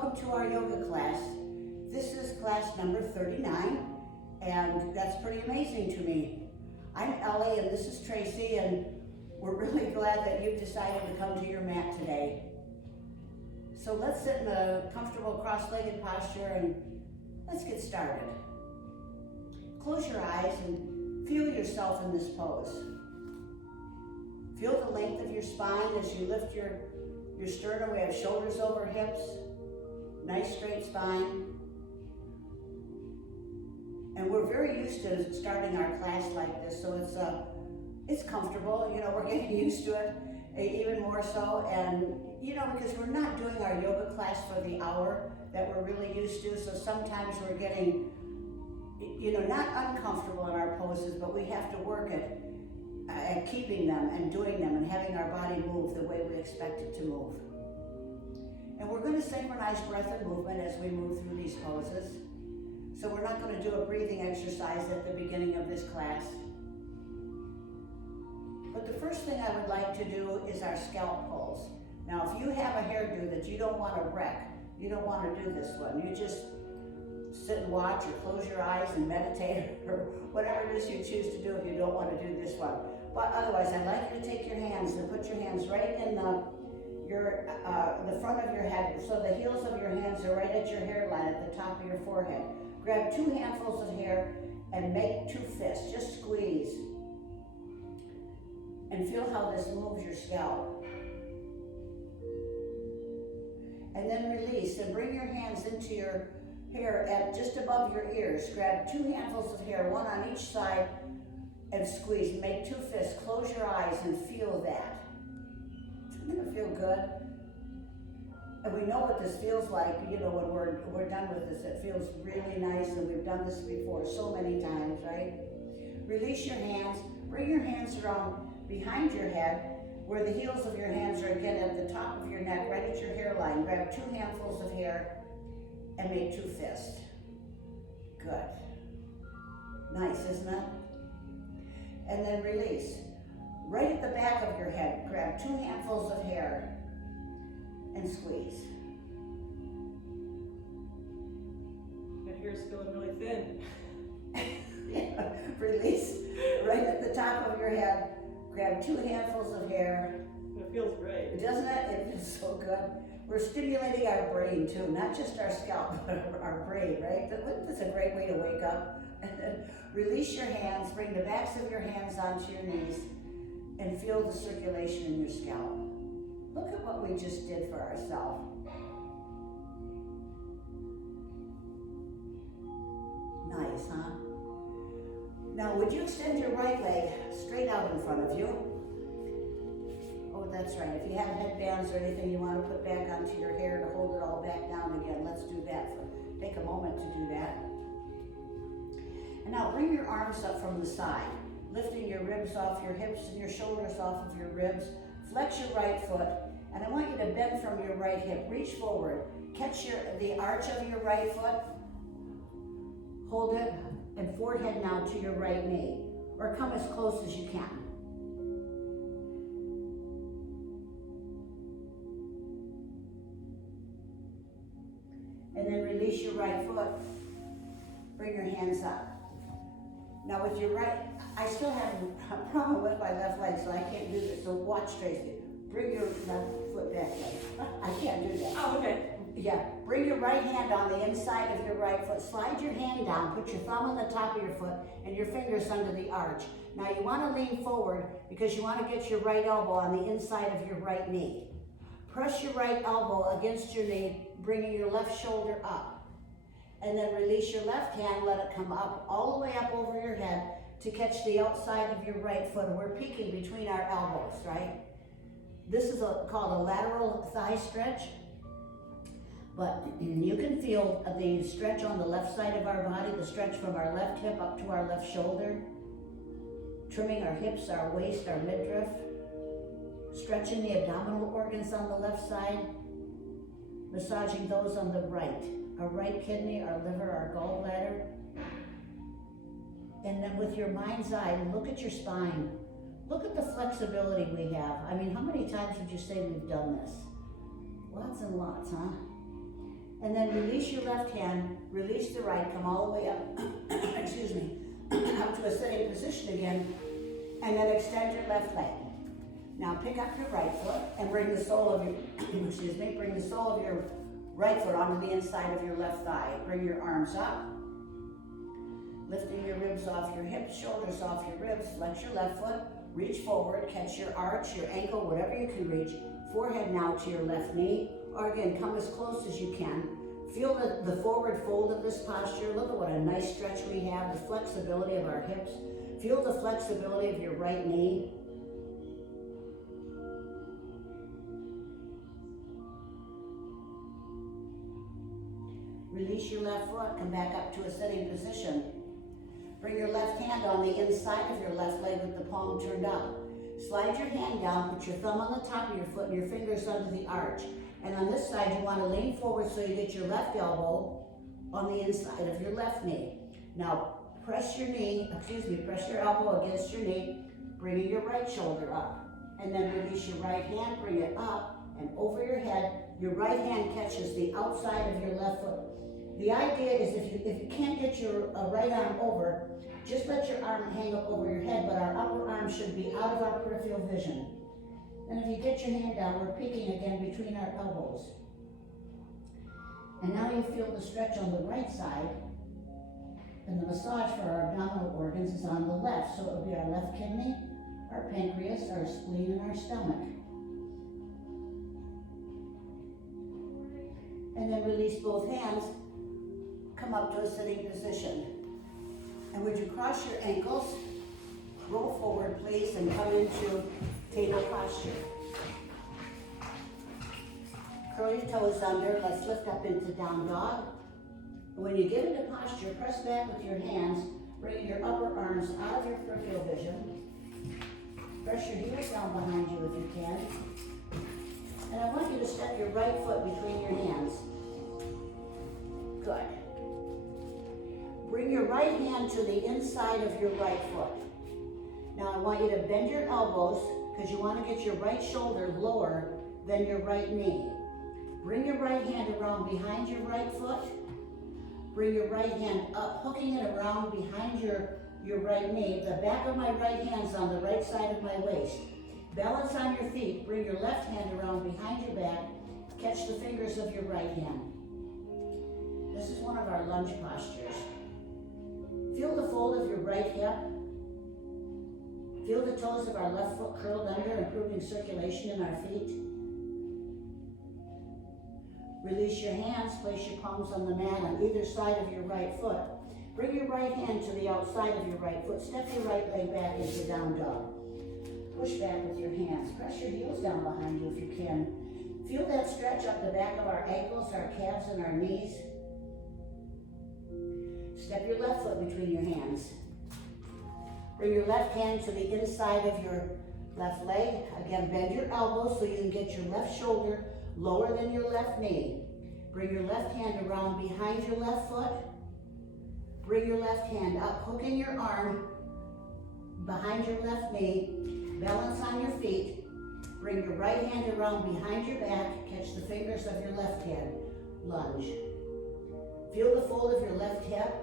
welcome to our yoga class. This is class number 39, and that's pretty amazing to me. I'm Ellie, and this is Tracy, and we're really glad that you've decided to come to your mat today. So let's sit in a comfortable cross-legged posture, and let's get started. Close your eyes and feel yourself in this pose. Feel the length of your spine as you lift your sternum. We have shoulders over hips, nice straight spine. And we're very used to starting our class like this, so it's comfortable. You know, we're getting used to it even more so. And you know, because we're not doing our yoga class for the hour that we're really used to, so sometimes we're getting, you know, not uncomfortable in our poses, but we have to work at keeping them and doing them and having our body move the way we expect it to move. And we're going to synchronize breath and movement as we move through these poses. So we're not going to do a breathing exercise at the beginning of this class. But the first thing I would like to do is our scalp pose. Now, if you have a hairdo that you don't want to wreck, you don't want to do this one, you just sit and watch or close your eyes and meditate or whatever it is you choose to do if you don't want to do this one. But otherwise, I'd like you to take your hands and put your hands right in the front of your head, so the heels of your hands are right at your hairline at the top of your forehead. Grab 2 handfuls of hair and make 2 fists. Just squeeze. And feel how this moves your scalp. And then release and bring your hands into your hair at just above your ears. Grab 2 handfuls of hair, 1 on each side, and squeeze. Make 2 fists. Close your eyes and feel that. Doesn't it feel good? And we know what this feels like, you know, when we're done with this. It feels really nice, and we've done this before so many times, right? Release your hands. Bring your hands around behind your head, where the heels of your hands are again at the top of your neck, right at your hairline. Grab 2 handfuls of hair and make 2 fists. Good. Nice, isn't it? And then release. Right at the back of your head, grab 2 handfuls of hair and squeeze. My hair's feeling really thin. Yeah. Release. Right at the top of your head, grab 2 handfuls of hair. It feels great. Doesn't it? It feels so good. We're stimulating our brain too, not just our scalp, but our brain, right? That's a great way to wake up. Release your hands, bring the backs of your hands onto your knees, and feel the circulation in your scalp. Look at what we just did for ourselves. Nice, huh? Now, would you extend your right leg straight out in front of you? Oh, that's right. If you have headbands or anything you want to put back onto your hair to hold it all back down again, let's do that. Take a moment to do that. And now bring your arms up from the side, lifting your ribs off your hips and your shoulders off of your ribs. Flex your right foot, and I want you to bend from your right hip. Reach forward. Catch the arch of your right foot. Hold it, and forehead now to your right knee, or come as close as you can. And then release your right foot. Bring your hands up. Now with your right, I still have a problem with my left leg, so I can't do this. So watch, Tracy. Bring your left foot back in. I can't do that. Oh, okay. Yeah, bring your right hand on the inside of your right foot. Slide your hand down, put your thumb on the top of your foot and your fingers under the arch. Now you want to lean forward because you want to get your right elbow on the inside of your right knee. Press your right elbow against your knee, bringing your left shoulder up. And then release your left hand, let it come up, all the way up over your head to catch the outside of your right foot. And we're peeking between our elbows, right? This is called a lateral thigh stretch. But you can feel the stretch on the left side of our body, the stretch from our left hip up to our left shoulder, trimming our hips, our waist, our midriff, stretching the abdominal organs on the left side, massaging those on the right, our right kidney, our liver, our gallbladder. And then with your mind's eye, look at your spine. Look at the flexibility we have. I mean, how many times would you say we've done this? Lots and lots, huh? And then release your left hand, release the right, come all the way up, excuse me, up to a sitting position again, and then extend your left leg. Now pick up your right foot and bring the sole of your, excuse me, bring the sole of your right foot onto the inside of your left thigh. Bring your arms up, lifting your ribs off your hips, shoulders off your ribs, flex your left foot, reach forward, catch your arch, your ankle, whatever you can reach. Forehead now to your left knee, or again, come as close as you can. Feel the forward fold of this posture. Look at what a nice stretch we have, the flexibility of our hips. Feel the flexibility of your right knee. Release your left foot, come back up to a sitting position. Bring your left hand on the inside of your left leg with the palm turned up. Slide your hand down, put your thumb on the top of your foot and your fingers under the arch. And on this side, you want to lean forward so you get your left elbow on the inside of your left knee. Now, press your elbow against your knee, bringing your right shoulder up. And then release your right hand, bring it up and over your head. Your right hand catches the outside of your left foot. The idea is if you can't get your right arm over, just let your arm hang up over your head, but our upper arm should be out of our peripheral vision. And if you get your hand down, we're peeking again between our elbows. And now you feel the stretch on the right side, and the massage for our abdominal organs is on the left. So it would be our left kidney, our pancreas, our spleen, and our stomach. And then release both hands, come up to a sitting position. And would you cross your ankles, roll forward please, and come into table posture. Curl your toes under, let's lift up into down dog. And when you get into posture, press back with your hands, bring your upper arms out of your peripheral vision. Press your heels down behind you if you can. And I want you to step your right foot between your hands. Good. Bring your right hand to the inside of your right foot. Now I want you to bend your elbows because you want to get your right shoulder lower than your right knee. Bring your right hand around behind your right foot. Bring your right hand up, hooking it around behind your right knee. The back of my right hand's on the right side of my waist. Balance on your feet. Bring your left hand around behind your back. Catch the fingers of your right hand. This is one of our lunge postures. Feel the fold of your right hip. Feel the toes of our left foot curled under, improving circulation in our feet. Release your hands, place your palms on the mat on either side of your right foot. Bring your right hand to the outside of your right foot. Step your right leg back into down dog. Push back with your hands. Press your heels down behind you if you can. Feel that stretch up the back of our ankles, our calves, and our knees. Step your left foot between your hands. Bring your left hand to the inside of your left leg. Again, bend your elbows so you can get your left shoulder lower than your left knee. Bring your left hand around behind your left foot. Bring your left hand up, hooking your arm behind your left knee. Balance on your feet. Bring your right hand around behind your back. Catch the fingers of your left hand. Lunge. Feel the fold of your left hip.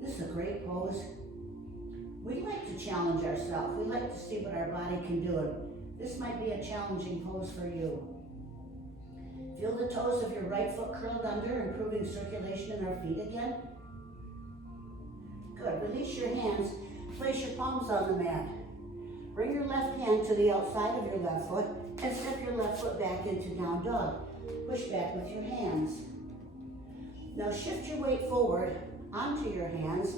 This is a great pose. We like to challenge ourselves. We like to see what our body can do. This might be a challenging pose for you. Feel the toes of your right foot curled under, improving circulation in our feet again. Good. Release your hands. Place your palms on the mat. Bring your left hand to the outside of your left foot and step your left foot back into down dog. Push back with your hands. Now shift your weight forward onto your hands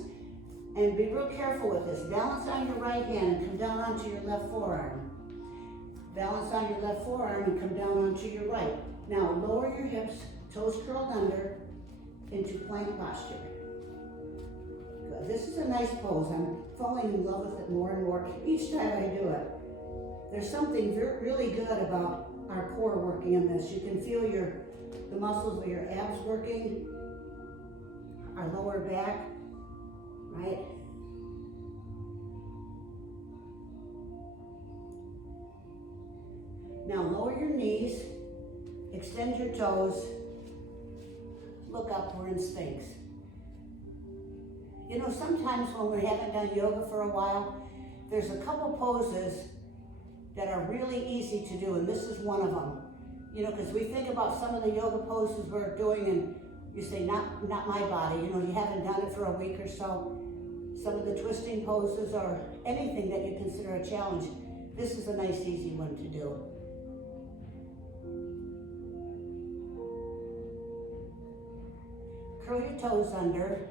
and be real careful with this. Balance on your right hand and come down onto your left forearm. Balance on your left forearm and come down onto your right. Now lower your hips, toes curled under into plank posture. Good. This is a nice pose. I'm falling in love with it more and more each time I do it. There's something really good about our core working in this. You can feel the muscles of your abs working, our lower back, right? Now lower your knees, extend your toes, look up, we're in Sphinx. You know, sometimes when we haven't done yoga for a while, there's a couple poses that are really easy to do, and this is one of them. You know, because we think about some of the yoga poses we're doing, and you say, not my body. You know, you haven't done it for a week or so. Some of the twisting poses or anything that you consider a challenge, this is a nice, easy one to do. Curl your toes under,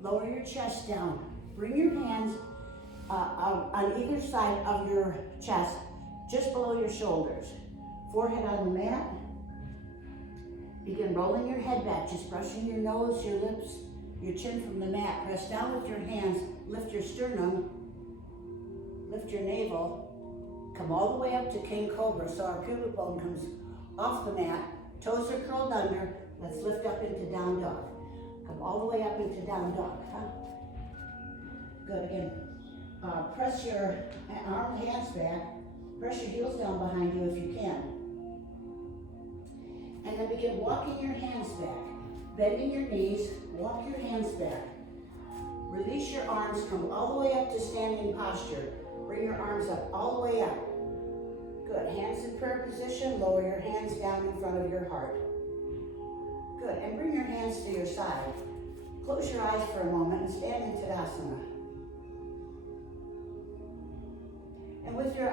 lower your chest down. Bring your hands on either side of your chest, just below your shoulders. Forehead on the mat. Begin rolling your head back, just brushing your nose, your lips, your chin from the mat. Press down with your hands, lift your sternum, lift your navel, come all the way up to King Cobra, so our pubic bone comes off the mat, toes are curled under. Let's lift up into down dog. Come all the way up into down dog, huh? Good, again. Press your hands back, press your heels down behind you if you can. And then begin walking your hands back, bending your knees, walk your hands back. Release your arms, come all the way up to standing posture. Bring your arms up, all the way up. Good, hands in prayer position, lower your hands down in front of your heart. Good, and bring your hands to your side. Close your eyes for a moment and stand in Tadasana. And with your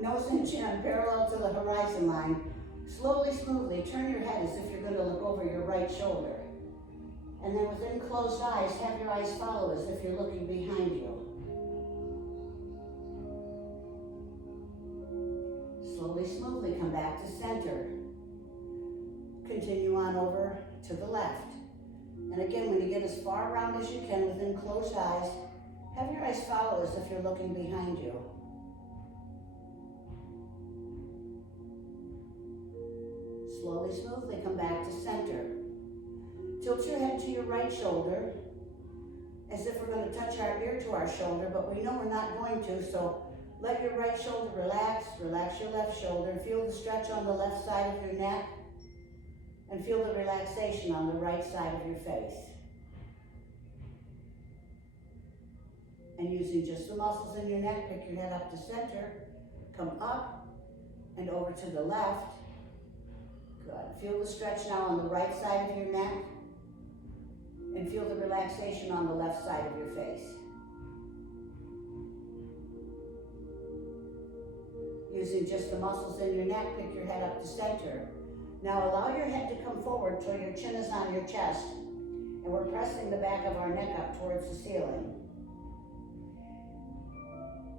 nose and chin parallel to the horizon line, slowly, smoothly, turn your head as if you're going to look over your right shoulder. And then within closed eyes, have your eyes follow as if you're looking behind you. Slowly, smoothly, come back to center. Continue on over to the left. And again, when you get as far around as you can within closed eyes, have your eyes follow as if you're looking behind you. Slowly, smoothly, come back to center. Tilt your head to your right shoulder, as if we're going to touch our ear to our shoulder, but we know we're not going to, so let your right shoulder relax, relax your left shoulder, and feel the stretch on the left side of your neck, and feel the relaxation on the right side of your face. And using just the muscles in your neck, pick your head up to center, come up and over to the left. Good. Feel the stretch now on the right side of your neck, and feel the relaxation on the left side of your face. Using just the muscles in your neck, pick your head up to center. Now allow your head to come forward till your chin is on your chest, and we're pressing the back of our neck up towards the ceiling.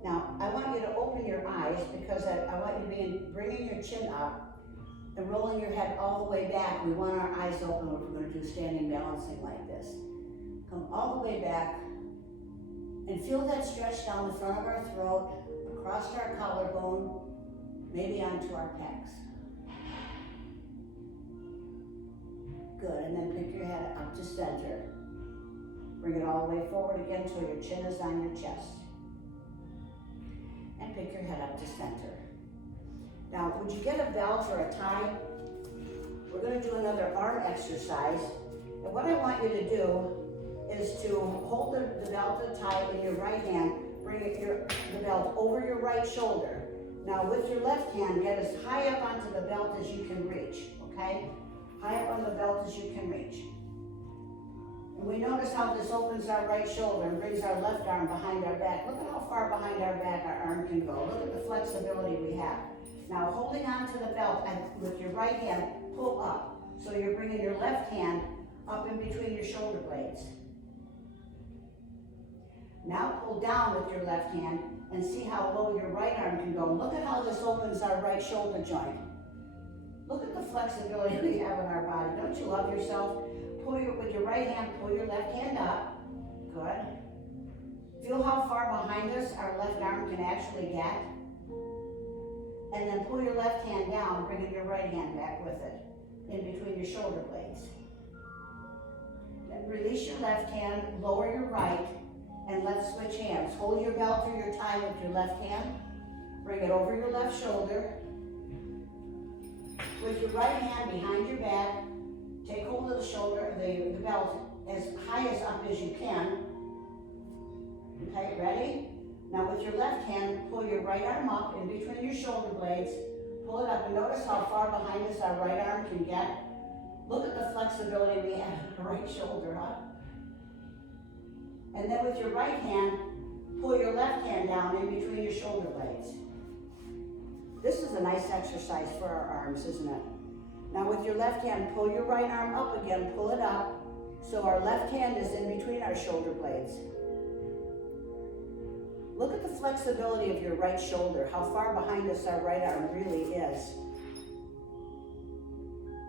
Now, I want you to open your eyes because I want you to be bringing your chin up and rolling your head all the way back. We want our eyes open when we're going to do standing balancing like this. Come all the way back and feel that stretch down the front of our throat, across our collarbone, maybe onto our pecs. Good, and then pick your head up to center. Bring it all the way forward again till your chin is on your chest. And pick your head up to center. Now, would you get a belt or a tie? We're going to do another arm exercise. And what I want you to do is to hold the belt or tie in your right hand, bring the belt over your right shoulder. Now, with your left hand, get as high up onto the belt as you can reach, okay? High up on the belt as you can reach. And we notice how this opens our right shoulder and brings our left arm behind our back. Look at how far behind our back our arm can go. Look at the flexibility we have. Now, holding on to the belt and with your right hand, pull up. So you're bringing your left hand up in between your shoulder blades. Now pull down with your left hand and see how low your right arm can go. Look at how this opens our right shoulder joint. Look at the flexibility we have in our body. Don't you love yourself? With your right hand, pull your left hand up. Good. Feel how far behind us our left arm can actually get. And then pull your left hand down, bringing your right hand back with it, in between your shoulder blades. Then release your left hand, lower your right, and let's switch hands. Hold your belt or your tie with your left hand. Bring it over your left shoulder. With your right hand behind your back, Take hold of the shoulder, the belt as high as up as you can. Okay, ready? Now with your left hand, pull your right arm up in between your shoulder blades. Pull it up and notice how far behind us our right arm can get. Look at the flexibility we have in the right shoulder, huh? And then with your right hand, pull your left hand down in between your shoulder blades. This is a nice exercise for our arms, isn't it? Now with your left hand, pull your right arm up again, pull it up, so our left hand is in between our shoulder blades. Look at the flexibility of your right shoulder, how far behind us our right arm really is.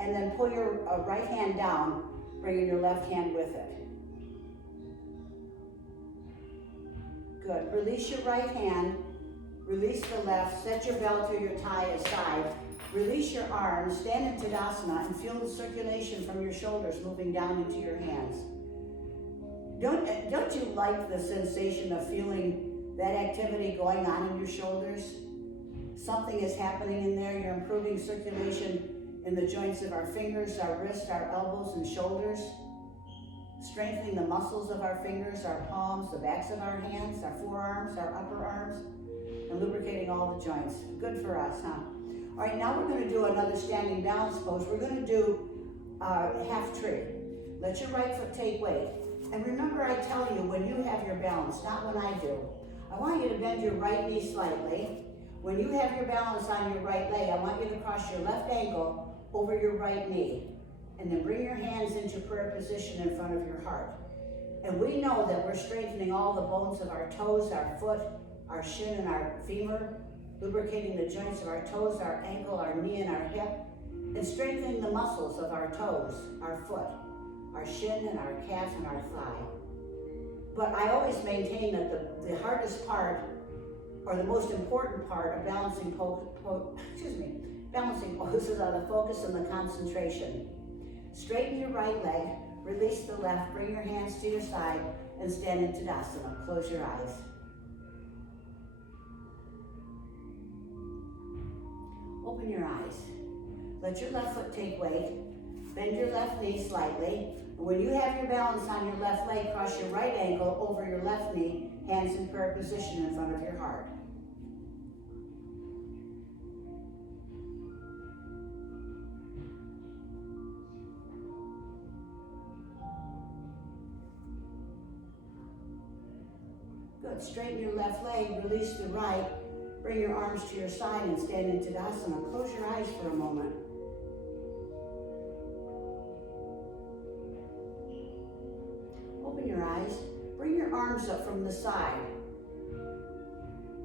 And then pull your right hand down, bringing your left hand with it. Good. Release your right hand, release the left, set your belt or your tie aside, release your arms, stand in Tadasana and feel the circulation from your shoulders moving down into your hands. Don't you like the sensation of feeling that activity going on in your shoulders? Something is happening in there. You're improving circulation in the joints of our fingers, our wrists, our elbows and shoulders, strengthening the muscles of our fingers, our palms, the backs of our hands, our forearms, our upper arms, and lubricating all the joints. Good for us, huh? All right, now we're going to do another standing balance pose. We're going to do half tree. Let your right foot take weight. And remember, I tell you when you have your balance, not when I do. I want you to bend your right knee slightly. When you have your balance on your right leg, I want you to cross your left ankle over your right knee. And then bring your hands into prayer position in front of your heart. And we know that we're strengthening all the bones of our toes, our foot, our shin and our femur, lubricating the joints of our toes, our ankle, our knee and our hip, and strengthening the muscles of our toes, our foot, our shin and our calf and our thigh. But I always maintain that the hardest part, or the most important part of balancing poses are the focus and the concentration. Straighten your right leg, release the left, bring your hands to your side, and stand in Tadasana. Close your eyes. Open your eyes. Let your left foot take weight. Bend your left knee slightly. And when you have your balance on your left leg, cross your right ankle over your left knee, hands in prayer position in front of your heart. Good. Straighten your left leg, release the right. Bring your arms to your side and stand in Tadasana. Close your eyes for a moment. Open your eyes. Bring your arms up from the side.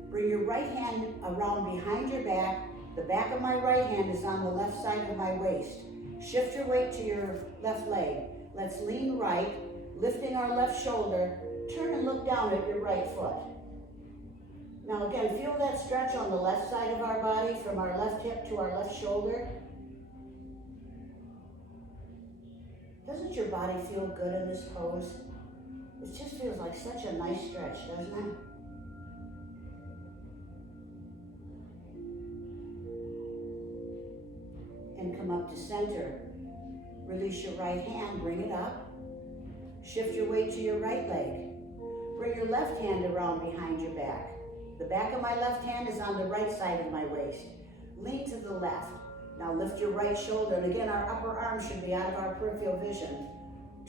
Bring your right hand around behind your back. The back of my right hand is on the left side of my waist. Shift your weight to your left leg. Let's lean right, lifting our left shoulder. Turn and look down at your right foot. Now again, feel that stretch on the left side of our body from our left hip to our left shoulder. Doesn't your body feel good in this pose? It just feels like such a nice stretch, doesn't it? And come up to center. Release your right hand, bring it up. Shift your weight to your right leg. Bring your left hand around behind your back. The back of my left hand is on the right side of my waist. Lean to the left. Now lift your right shoulder, and again our upper arm should be out of our peripheral vision.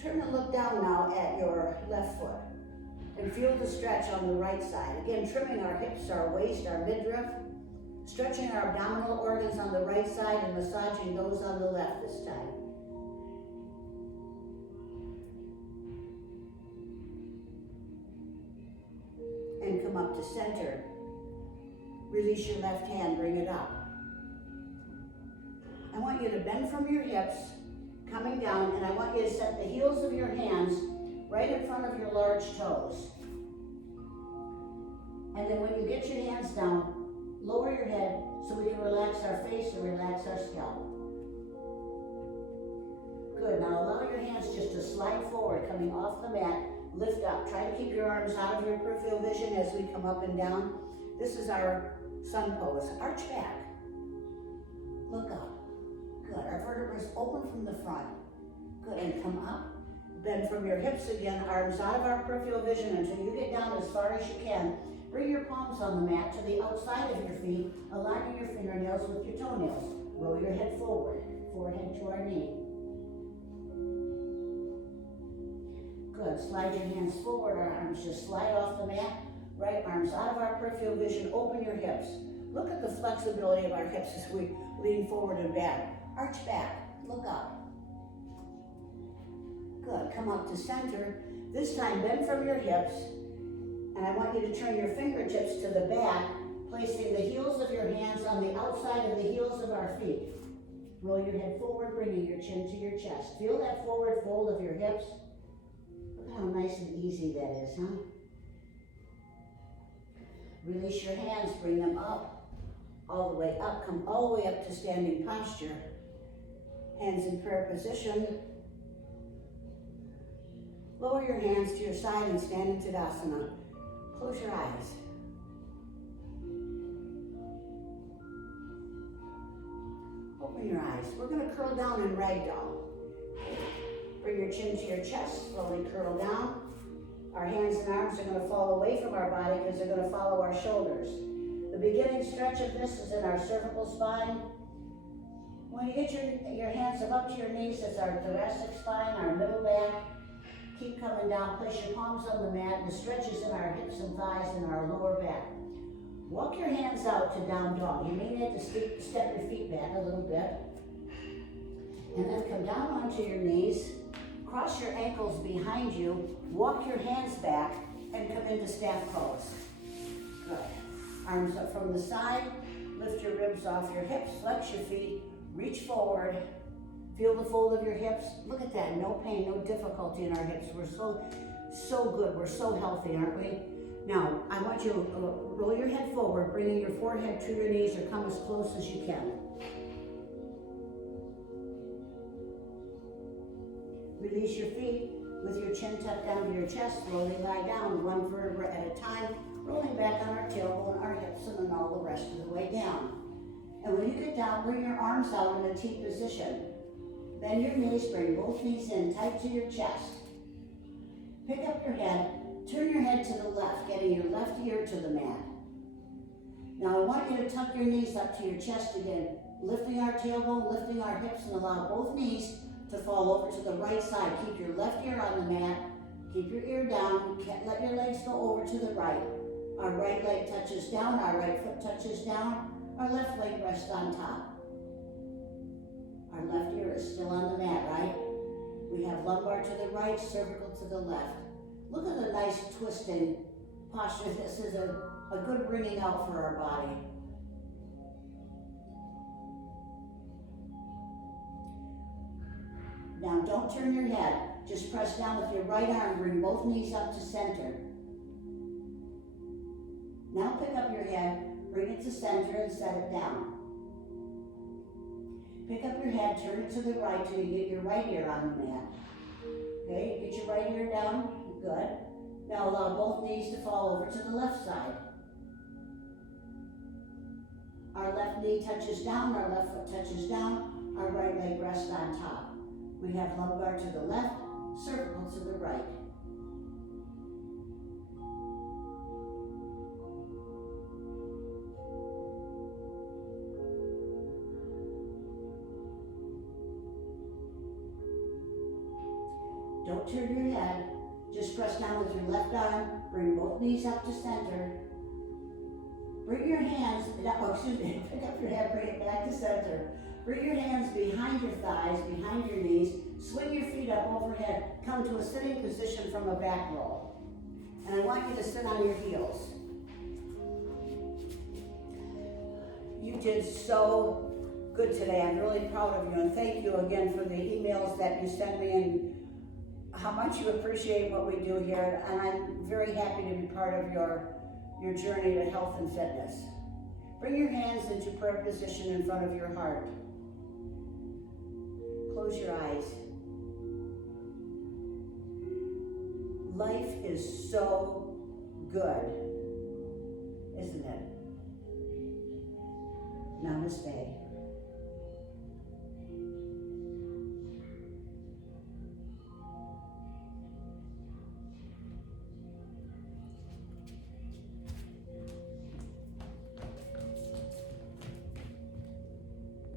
Turn and look down now at your left foot. And feel the stretch on the right side. Again, trimming our hips, our waist, our midriff. Stretching our abdominal organs on the right side and massaging those on the left this time. And come up to center. Release your left hand, bring it up. I want you to bend from your hips, coming down, and I want you to set the heels of your hands right in front of your large toes. And then when you get your hands down, lower your head so we can relax our face and relax our scalp. Good, now allow your hands just to slide forward, coming off the mat. Lift up. Try to keep your arms out of your peripheral vision as we come up and down. This is our sun pose. Arch back. Look up. Good. Our vertebrae open from the front. Good, and come up. Bend from your hips again, arms out of our peripheral vision until you get down as far as you can. Bring your palms on the mat to the outside of your feet, aligning your fingernails with your toenails. Roll your head forward, forehead to our knee. Good, slide your hands forward, our arms just slide off the mat. Right arms out of our peripheral vision, open your hips. Look at the flexibility of our hips as we lean forward and back. Arch back, look up. Good, come up to center. This time bend from your hips, and I want you to turn your fingertips to the back, placing the heels of your hands on the outside of the heels of our feet. Roll your head forward, bringing your chin to your chest. Feel that forward fold of your hips. Look how nice and easy that is, huh? Release your hands, bring them up, all the way up, come all the way up to standing posture. Hands in prayer position. Lower your hands to your side and stand in Tadasana. Close your eyes. Open your eyes. We're going to curl down in ragdoll. Bring your chin to your chest, slowly curl down. Our hands and arms are going to fall away from our body because they're going to follow our shoulders. The beginning stretch of this is in our cervical spine. When you get your hands up to your knees, it's our thoracic spine, our middle back. Keep coming down, place your palms on the mat, and the stretches in our hips and thighs and our lower back. Walk your hands out to down dog. You may need to step your feet back a little bit. And then come down onto your knees, cross your ankles behind you, walk your hands back, and come into staff pose. Good. Arms up from the side, lift your ribs off your hips, flex your feet, reach forward. Feel the fold of your hips. Look at that, no pain, no difficulty in our hips. We're so good, we're so healthy, aren't we? Now, I want you to roll your head forward, bringing your forehead to your knees or come as close as you can. Release your feet with your chin tucked down to your chest. Slowly lie down, one vertebra at a time, rolling back on our tailbone, our hips, and then all the rest of the way down. And when you get down, bring your arms out in a T position. Bend your knees, bring both knees in tight to your chest. Pick up your head, turn your head to the left, getting your left ear to the mat. Now I want you to tuck your knees up to your chest again, lifting our tailbone, lifting our hips, and allow both knees to fall over to the right side. Keep your left ear on the mat, keep your ear down, let your legs go over to the right. Our right leg touches down, our right foot touches down, our left leg rests on top. Our left ear is still on the mat, right? We have lumbar to the right, cervical to the left. Look at the nice twisting posture. This is a good bringing out for our body. Now don't turn your head. Just press down with your right arm. Bring both knees up to center. Now pick up your head, bring it to center and set it down. Pick up your head, turn it to the right till you get your right ear on the mat. Okay, get your right ear down, good. Now allow both knees to fall over to the left side. Our left knee touches down, our left foot touches down, our right leg rests on top. We have lumbar to the left, cervical to the right. Don't turn your head, just press down with your left arm, bring both knees up to center. Bring your hands, pick up your head, bring it back to center. Bring your hands behind your thighs, behind your knees, swing your feet up overhead, come to a sitting position from a back roll. And I want you to sit on your heels. You did so good today. I'm really proud of you, and thank you again for the emails that you send me and how much you appreciate what we do here, and I'm very happy to be part of your journey to health and fitness. Bring your hands into prayer position in front of your heart. Close your eyes. Life is so good, isn't it? Namaste.